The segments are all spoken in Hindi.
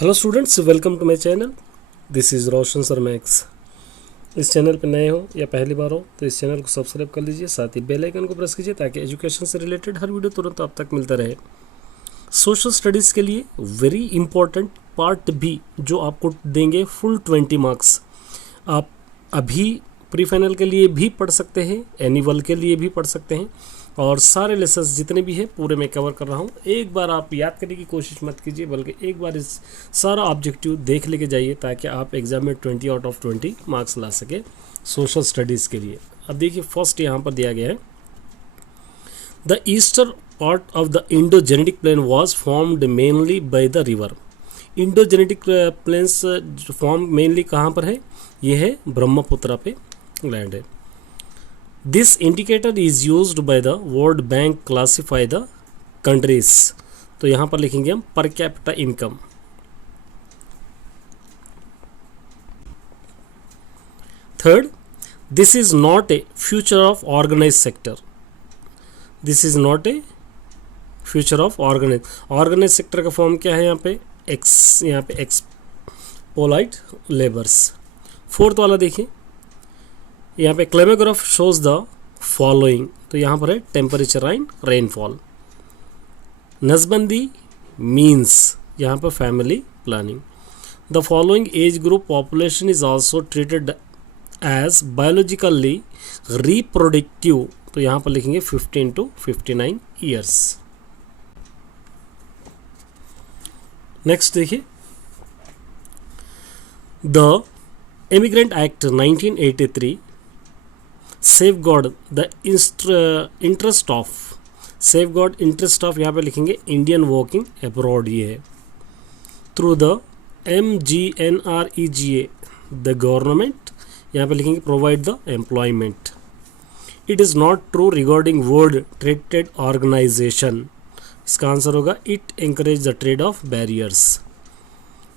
Hello students, welcome to my channel. This is Roshan sir Max. इस चैनल पर नए हो या पहली बार हो तो इस चैनल को सब्सक्राइब कर लीजिए, साथ ही बेल आइकन को प्रेस कीजिए ताकि एजुकेशन से रिलेटेड हर वीडियो तुरंत आप तक मिलता रहे। सोशल स्टडीज़ के लिए वेरी इंपॉर्टेंट पार्ट भी जो आपको देंगे फुल 20 मार्क्स। आप अभी प्री फाइनल के लिए भी पढ़ सकते हैं, एनुअल के लिए भी पढ़ सकते हैं, और सारे लेसन्स जितने भी हैं पूरे मैं कवर कर रहा हूँ। एक बार आप याद करने की कोशिश मत कीजिए, बल्कि एक बार इस सारा ऑब्जेक्टिव देख लेके जाइए ताकि आप एग्जाम में 20 आउट ऑफ 20 मार्क्स ला सके सोशल स्टडीज़ के लिए। अब देखिए, फर्स्ट यहाँ पर दिया गया है, the eastern part of the Indo Gangetic plain was formed mainly by the river. Indo Gangetic plains form mainly कहाँ पर है? ये है ब्रह्मपुत्र पे लैंड है। This indicator is used by the World Bank classify the countries. तो यहाँ पर लिखेंगे हम per capita income. Third, this is not a feature of organise sector. This is not a feature of organise sector का फॉर्म क्या है? यहाँ पे एक्स पोलाइट लेबर्स। फोर्थ वाला देखिए, यहाँ पे क्लेमोग्राफ शोज द फॉलोइंग। तो यहाँ पर है टेम्परेचर एंड रेनफॉल। नसबंदी मीन्स यहाँ पर family planning. The following age group population is also treated as biologically reproductive. तो यहाँ पर लिखेंगे 15 to 59 ईयर्स। नेक्स्ट देखिए, the immigrant act 1983 safeguard the interest of. Safeguard interest of यहाँ पे लिखेंगे इंडियन वर्किंग अब्रॉड। ये है through the MGNREGA the government. यहाँ पे लिखेंगे provide the employment. It is not true regarding world trade organisation. इसका आंसर होगा it encourage the trade of barriers.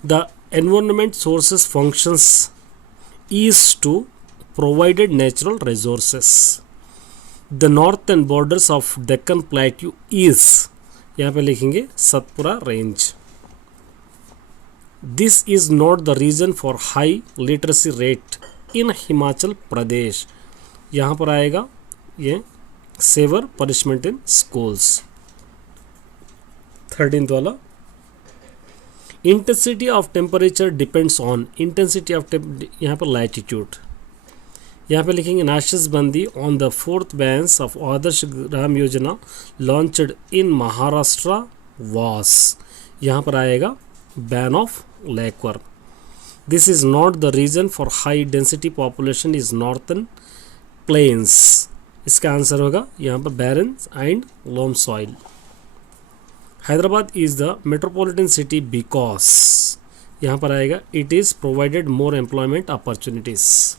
The environment sources functions is to provided natural resources. The northern borders of Deccan Plateau is, यहाँ पे लिखेंगे Satpura range. This is not the reason for high literacy rate in Himachal Pradesh. यहाँ पर आएगा ये सेवर पनिशमेंट इन स्कूल्स। 13th वाला, intensity of temperature depends on. Intensity of यहाँ पर लैटिट्यूड। यहाँ पे लिखेंगे नाशबंदी on the fourth bans of Adarsh Gram Yojana launched in Maharashtra was. यहाँ पर आएगा ban of liquor. This is not the reason for high density population is northern plains. इसका आंसर होगा यहाँ पर barren and loam soil. Hyderabad is the metropolitan city because, यहाँ पर आएगा it is provided more employment opportunities.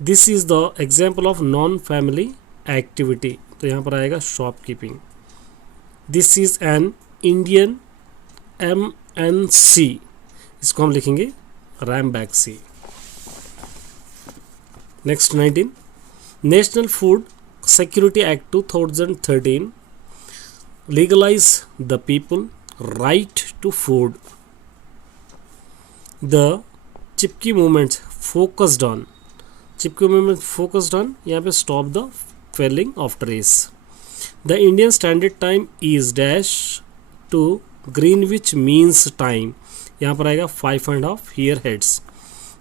This is the example of non family activity. तो यहाँ पर आएगा shopkeeping. This is an Indian MNC। इसको हम लिखेंगे Ranbaxy. Next 19, national food security act 2013 legalize the people right to food. The चिपकी movement focused on यहाँ पे stop the felling of trees. The Indian standard time is dash to Greenwich means time। यहाँ पर आएगा 5.5 year heads.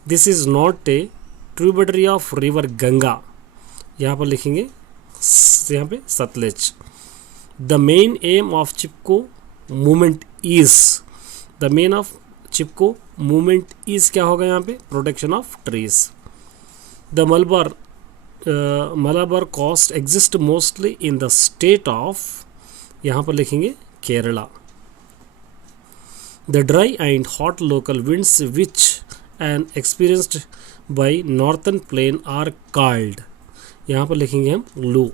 This is not a tributary of river Ganga. यहाँ पर लिखेंगे यहाँ पे Sutlej. The main aim of Chipko movement is क्या होगा यहाँ पे? Protection of trees. The Malabar coast exist mostly in the state of, यहाँ पर लिखेंगे Kerala. The dry and hot local winds which and experienced by northern plain are called, यहाँ पर लिखेंगे हम लू।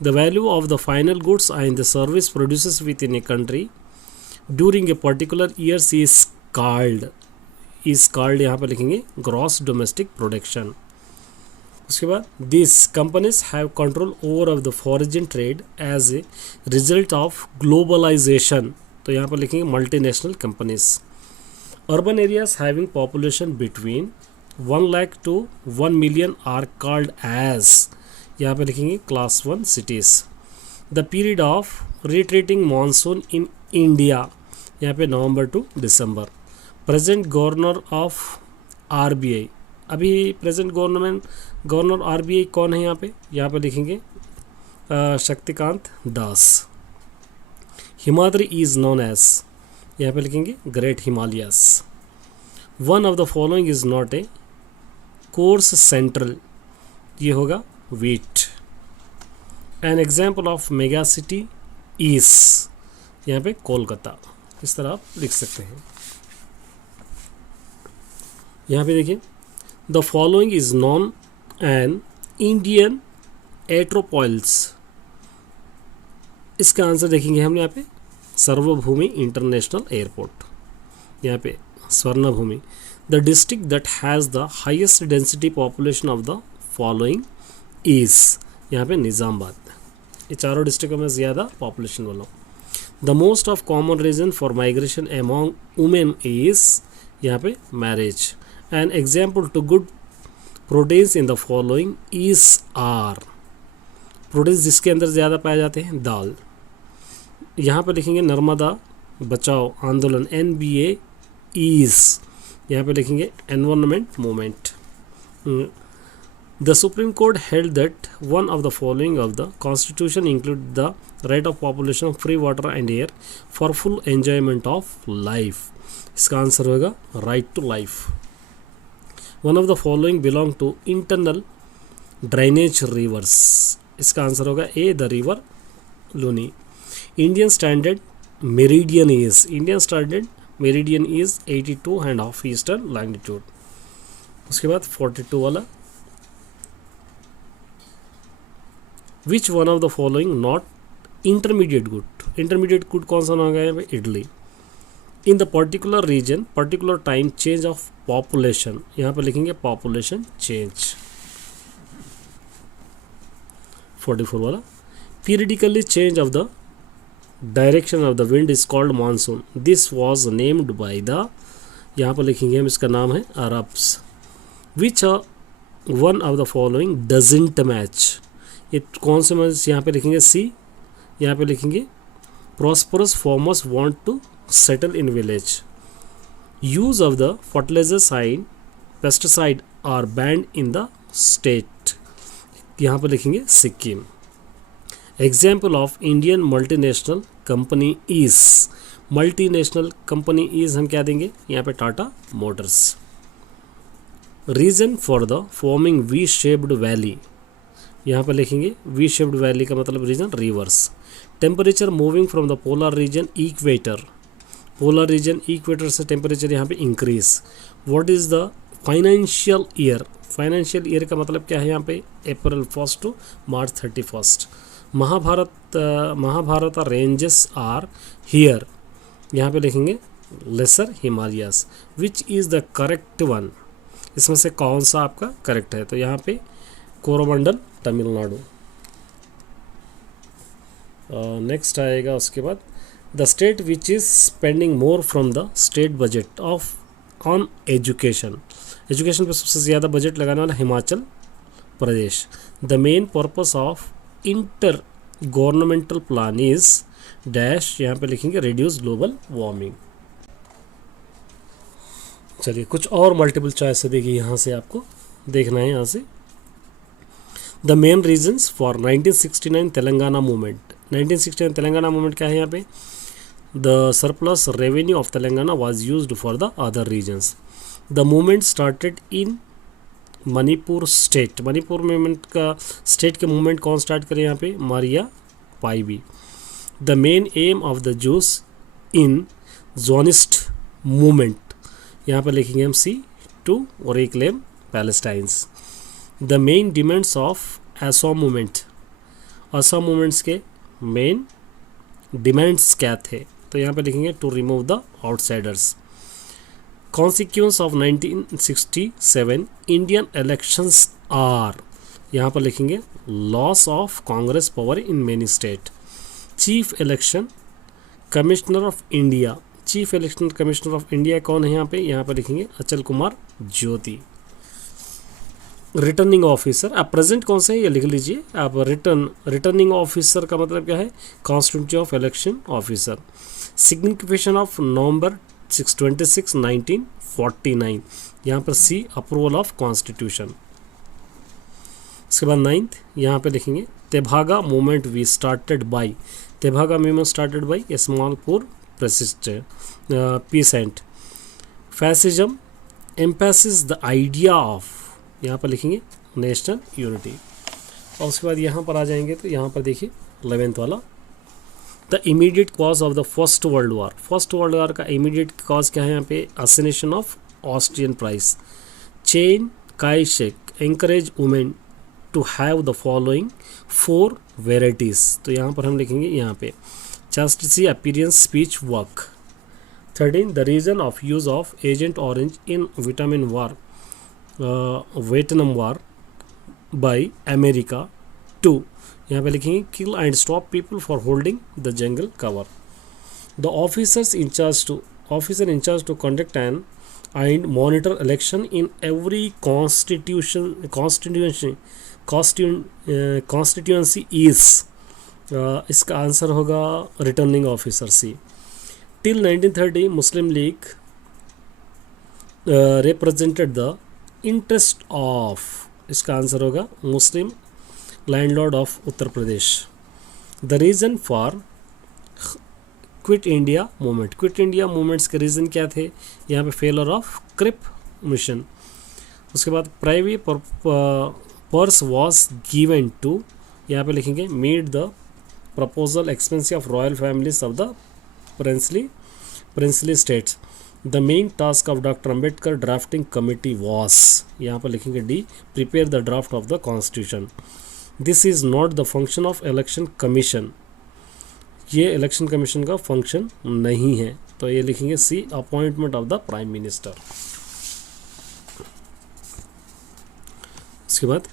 The value of the final goods and the service produces within a country during a particular year is called यहाँ पर लिखेंगे gross domestic production। उसके बाद these companies have control over of the foreign trade as a result of globalization। तो यहाँ पर लिखेंगे multinational companies. Urban areas having population between 1 lakh to 1 million are called as, यहाँ पे लिखेंगे class 1 cities. The period of retreating monsoon in India, यहाँ पे November to December. Present governor of RBI, अभी प्रेजेंट गवर्नर आरबीआई कौन है यहाँ पे लिखेंगे Shaktikanta Das. Himadri is known as, यहाँ पे लिखेंगे great Himalayas. One of the following is not a course central, ये होगा wheat. An example of mega city is, यहाँ पे कोलकाता। इस तरह आप लिख सकते हैं। यहाँ पे देखिए the following is non an Indian metropolis, इसका आंसर देखेंगे हम यहाँ पे सर्वभूमि इंटरनेशनल एयरपोर्ट, यहाँ पे Suvarnabhumi. The district that has the highest density population of the following is, यहाँ पे निज़ामाबाद। ये चारों डिस्ट्रिक्टों में ज़्यादा पॉपुलेशन वाला। The most of common reason for migration among women is, यहाँ पे marriage. An example to good proteins in the following is are, proteins जिसके अंदर ज़्यादा पाए जाते हैं दाल। यहाँ पर लिखेंगे नर्मदा बचाओ आंदोलन NBA इज, यहाँ पे लिखेंगे environment movement. The supreme court held that one of the following of the constitution include the right of population of free water and air for full enjoyment of life, इसका आंसर होगा right to life. One of the following belong to internal drainage rivers, इसका आंसर होगा A the river Luni. Indian standard meridian is, Indian standard meridian is 82.5 eastern longitude. उसके बाद 42 वाला, विच one of the following not intermediate good, intermediate good कौन सा ना होगा यहाँ पे idli. In the particular region particular time change of population, यहाँ पर लिखेंगे पॉपुलेशन चेंज। 44 वाला, periodically change of the direction of the wind is called monsoon, this was named by the, यहाँ पर लिखेंगे हम इसका नाम है Arabs. Which one of the following doesn't match, ये कौन से मैच, यहाँ पे लिखेंगे सी, यहाँ पे लिखेंगे prosperous farmers want to settle in village. Use of the fertiliser pesticide are banned in the state, यहाँ पर लिखेंगे Sikkim. Example of Indian multinational company is, multinational company is हम क्या देंगे यहाँ पे Tata Motors. Reason for the forming V shaped valley, यहाँ पर लिखेंगे वी शेप्ड वैली का मतलब reason rivers. Temperature moving from the polar region equator, polar region equator से टेम्परेचर यहाँ पे increase. What is the financial year, financial year का मतलब क्या है यहाँ पे April 1 to March 31। Mahabharat ranges are here, यहाँ पे लिखेंगे lesser Himalayas. Which is the correct one, इसमें से कौन सा आपका करेक्ट है, तो यहाँ पे कोरोमंडल तमिलनाडु। नेक्स्ट आएगा उसके बाद the state which is spending more from the state budget of on education, education पे सबसे ज़्यादा बजट लगाने वाला Himachal Pradesh. The main purpose of inter governmental plan is dash, यहाँ पे लिखेंगे रिड्यूस ग्लोबल वार्मिंग। चलिए कुछ और मल्टीपल चॉइस से देखिए, यहाँ से आपको देखना है। यहाँ से the main reasons for 1969 Telangana movement, 1969 Telangana movement क्या है यहाँ पे, the surplus revenue of Telangana was used for the other reasons. The movement started in Manipur state, Manipur movement का स्टेट के मूवमेंट कौन स्टार्ट करे यहाँ पे, Meira Paibi. The main aim of the Jews in Zionist movement, यहाँ पर लिखेंगे हम C to reclaim Palestines. The main demands of Assam movement, Assam movements के मेन डिमांड्स क्या थे, तो यहाँ पर लिखेंगे to remove the outsiders. Consequence of 1967 Indian elections are, यहाँ पर लिखेंगे loss of Congress power in many state. Chief election commissioner of India, chief election commissioner of India कौन है यहाँ पे लिखेंगे अचल कुमार ज्योति। रिटर्निंग ऑफिसर, आप प्रेजेंट कौन से है ये लिख लीजिए आप। रिटर्निंग ऑफिसर का मतलब क्या है, constituency of election officer. Signification of November 26 1949, यहाँ पर सी अप्रूवल ऑफ कॉन्स्टिट्यूशन। उसके बाद 9th यहाँ पे लिखेंगे Tebhaga movement we started by, Tebhaga movement started by a small poor peasant. Fascism emphasis the idea of, यहाँ पर लिखेंगे नेशनल यूनिटी। और उसके बाद यहाँ पर आ जाएंगे तो यहाँ पर देखिए 11th वाला, the immediate cause of the First World War. First World War का इमीडिएट कॉज क्या है यहाँ पे, assassination of Austrian prince. Chiang Kai Shek encourage women to have the following 4 varieties, तो यहाँ पर हम लिखेंगे यहाँ पे chastity appearance speech work। 13 the reason of use of agent orange in Vietnam war by America। 2 यहाँ पे लिखेंगे kill and stop people for holding the jungle cover। the officer in charge to conduct and monitor election in every constituency is, इसका आंसर होगा returning officer C. Till 1930 Muslim League represented the interest of, इसका आंसर होगा Muslim landlord of Uttar Pradesh. The reason for quit India movement, quit India movements के रीज़न क्या थे, यहाँ पे फेलर ऑफ क्रिप मिशन। उसके बाद private purse was given to, यहाँ पे लिखेंगे meet the proposal expense of royal families of the princely states। the main task of Dr. Ambedkar drafting committee was, यहाँ पर लिखेंगे D, prepare the draft of the constitution। this is not the function of election commission, ये election commission का function नहीं है, तो ये लिखेंगे C, appointment of the prime minister। उसके बाद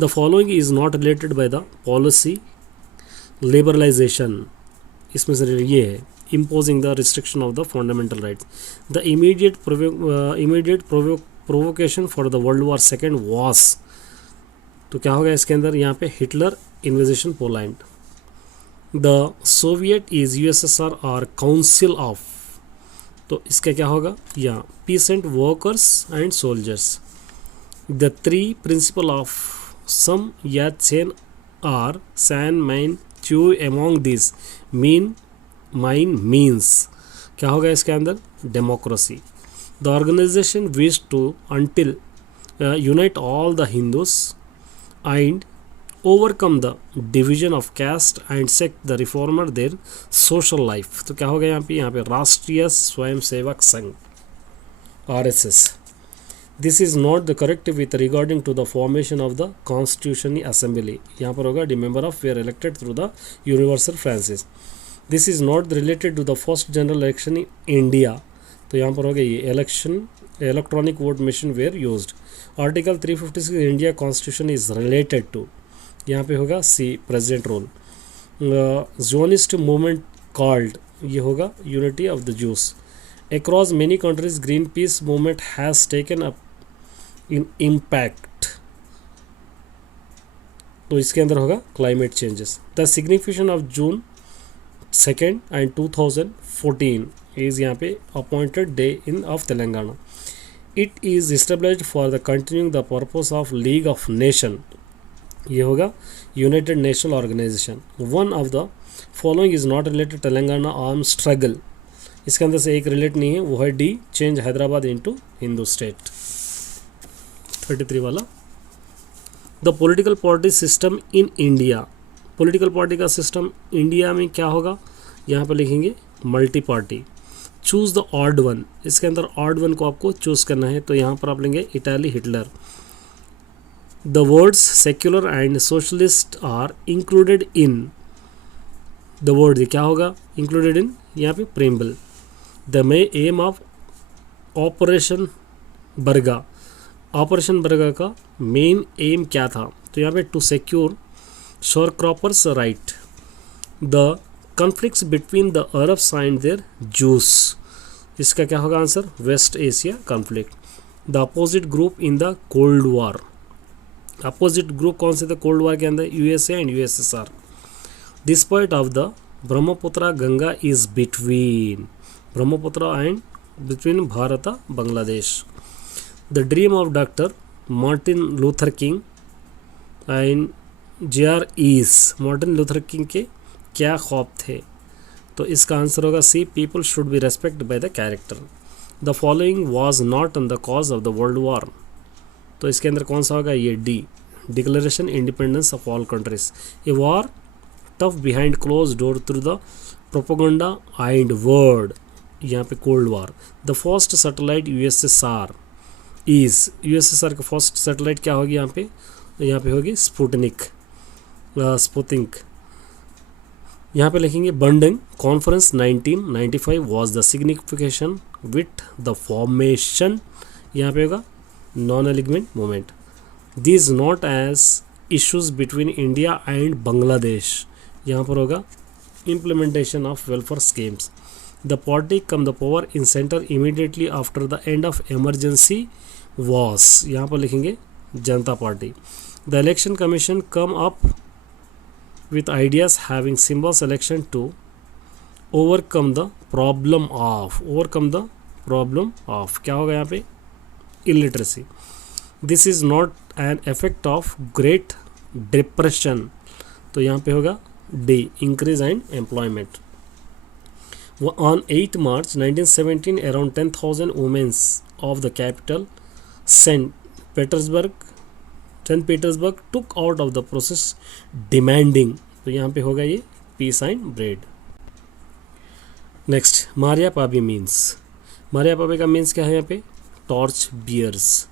the following is not related by the policy liberalisation, इसमें से ये है imposing the restriction of the fundamental rights। the immediate provocation for the World War II was, तो क्या होगा इसके अंदर, यहाँ पे Hitler invasion Poland. The Soviet is USSR are council of, तो इसका क्या होगा यहाँ peasant workers and soldiers. The 3 principle of Sun Yat Sen are San Min Chu among this mean Min means, क्या होगा इसके अंदर democracy. The organisation wish to until unite all the Hindus and overcome the division of caste and seek the reformer their social life, तो क्या होगा यहाँ पे Rashtriya Swayamsevak Sangh RSS। This is not the correct with regarding to the formation of the constitutional assembly, यहाँ पर होगा the member of were elected through the universal franchise. This is not related to the first general election in India, तो यहाँ पर होगा ये election electronic vote machine were used. Article 356 India constitution is related to, यहाँ पे होगा C president rule. Zionist movement called, ये होगा unity of the juice. Across many countries, Greenpeace movement has taken up in impact, तो इसके अंदर होगा climate changes। The significance of June 2nd and 2014 is यहाँ पे appointed day in of Telangana। It is established for the continuing the purpose of League of Nation, ये होगा United National Organization। One of the following is not related to Telangana armed struggle, इसके अंदर से एक रिलेट नहीं है, वो है D, change Hyderabad into Hindu state. 33 वाला, the political party system in India, political party का सिस्टम इंडिया में क्या होगा, यहाँ पर लिखेंगे multi party. Choose the odd one, इसके अंदर ऑड वन को आपको चूज़ करना है, तो यहाँ पर आप लेंगे Italy Hitler. The words secular and socialist are included in, the word क्या होगा इंक्लूडेड इन, यहाँ पे preamble. The main aim of operation Barga, operation Barga का मेन एम क्या था, तो यहाँ पे to secure sharecroppers right. The conflicts between the Arabs and their Jews, इसका क्या होगा answer, west Asia conflict. The opposite group in the cold war, opposite group कौन से थे कोल्ड वॉर के अंदर, USA and USSR. Despite of the Brahmaputra Ganga is between, Brahmaputra and between Bharat Bangladesh. The dream of doctor Martin Luther King and JR is, Martin Luther King के क्या ख्वाब थे, तो इसका आंसर होगा C, people should be respect by the character. The following was not on the cause of the world war, तो इसके अंदर कौन सा होगा, ये D, declaration independence of all countries. A war tough behind close door through the propaganda and word, यहाँ पे cold war. The first satellite USSR is, USSR का फर्स्ट सैटेलाइट क्या होगी यहाँ पे होगी स्पुतनिक, स्पुतनिक। यहाँ पे लिखेंगे Bandung conference 1995 was the signification with the formation, यहाँ पे होगा non alignment movement. This not as issues between India and Bangladesh, यहाँ पर होगा implementation of welfare schemes. The party come the power in centre immediately after the end of emergency was, यहाँ पर लिखेंगे Janata party. The election commission come up with ideas having symbol selection to overcome the problem of, overcome the problem of, क्या होगा यहाँ पे, illiteracy. This is not an effect of great depression, तो यहाँ पे होगा D, increase and employment. On 8 March 1917 around 10,000 women of the capital St. Petersburg took out of the process demanding, तो यहाँ पे होगा ये peace and bread. Next Meira Paibi means, Maria पाबी का मीन्स क्या है यहाँ पे, टॉर्च बियर्स,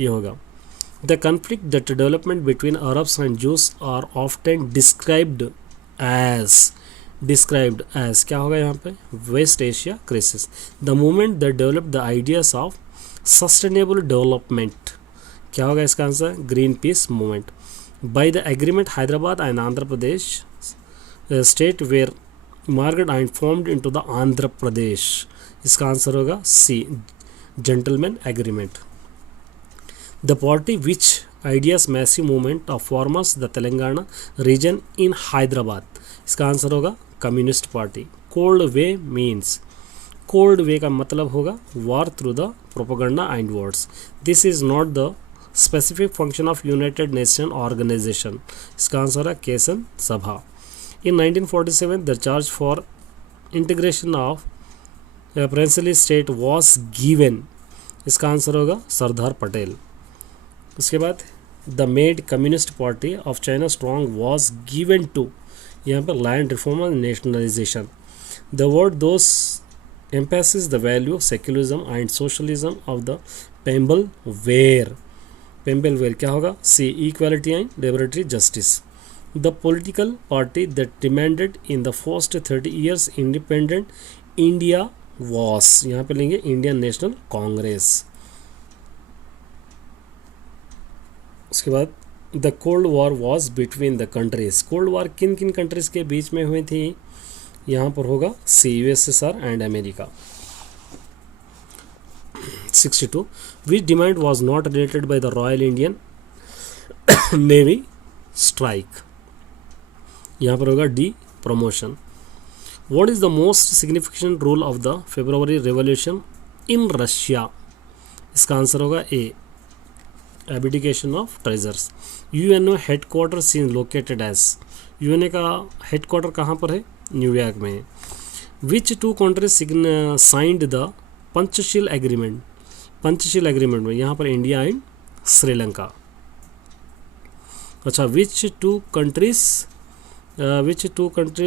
ये होगा। The conflict that development between Arabs and Jews are often described as, क्या होगा यहाँ पे, west Asia crisis. The movement that developed the ideas of sustainable development, क्या होगा इसका answer, green peace movement. By the agreement Hyderabad and Andhra Pradesh state were merged and formed into the Andhra Pradesh, इसका आंसर होगा C, gentleman agreement. The party which ideas massive movement of farmers the Telangana region in Hyderabad, इसका आंसर होगा communist party. Cold way means, cold way का मतलब होगा war through the propaganda and words. This is not the specific function of United Nation organisation, इसका आंसर है Kisan Sabha. In 1947 the charge for integration of princely state was given, इसका आंसर होगा सरदार पटेल। उसके बाद the made communist party of China strong was given to, यहाँ पर land reform and nationalisation. The word those emphasizes the value of secularism and socialism of the Pemble Ware, क्या होगा, C, equality and liberatory justice. The political party that demanded in the first 30 years independent India was, यहाँ पे लेंगे इंडियन नेशनल कांग्रेस। उसके बाद the cold war was between the countries, cold war किन किन कंट्रीज के बीच में हुई थी, यहाँ पर होगा C, USSR and America. 62 which demand was not related by the Royal Indian Navy strike, यहाँ पर होगा D, promotion. What is the most significant role of the February revolution in Russia, इसका आंसर होगा A, abdication of Tsars. UNO headquarter is located as, UNO का हेडक्वार्टर कहाँ पर है, न्यूयॉर्क में है। Which two countries signed the Panchsheel agreement, Panchsheel agreement में यहाँ पर इंडिया एंड श्रीलंका। अच्छा, which two countries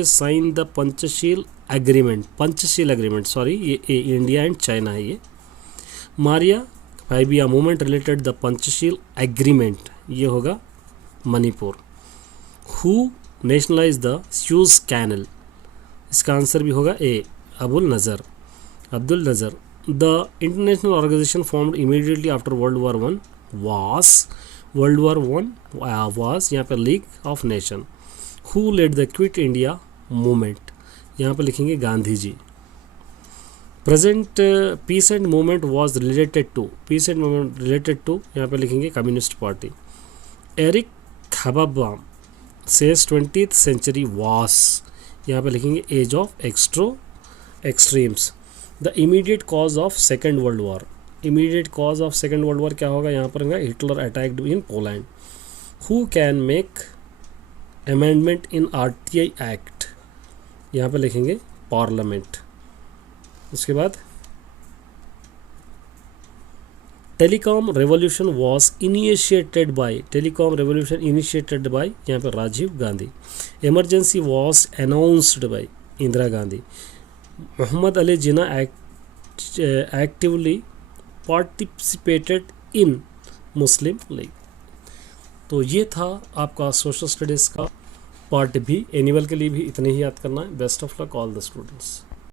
sign the Panchsheel agreement, sorry ये इंडिया एंड चाइना है। ये Meira Paibi movement related the Panchsheel agreement, ये होगा Manipur. Who nationalise the Suez canal, इसका आंसर भी होगा A, Abdul Nasser. The international organisation formed immediately after world war one was यहाँ पर league of nation. Who led the quit India movement, यहाँ पे लिखेंगे Gandhi ji. Present peace and movement was related to, peace and movement related to, यहाँ पे लिखेंगे communist party. Eric Hobsbawm says 20th century was, यहाँ पे लिखेंगे age of extremes. The immediate cause of second world war, immediate cause of second world war क्या होगा, यहाँ पर होगा Hitler attacked in Poland. Who can make amendment in RTI act, यहाँ पे लिखेंगे पार्लियामेंट। उसके बाद telecom revolution was initiated by, telecom revolution initiated by, यहाँ पे Rajiv Gandhi. Emergency was announced by Indira Gandhi. Mohammad Ali Jinnah actively participated in Muslim League. तो ये था आपका सोशल स्टडीज़ का पार्ट भी। एनुअल के लिए भी इतने ही याद करना है। Best of luck all the students.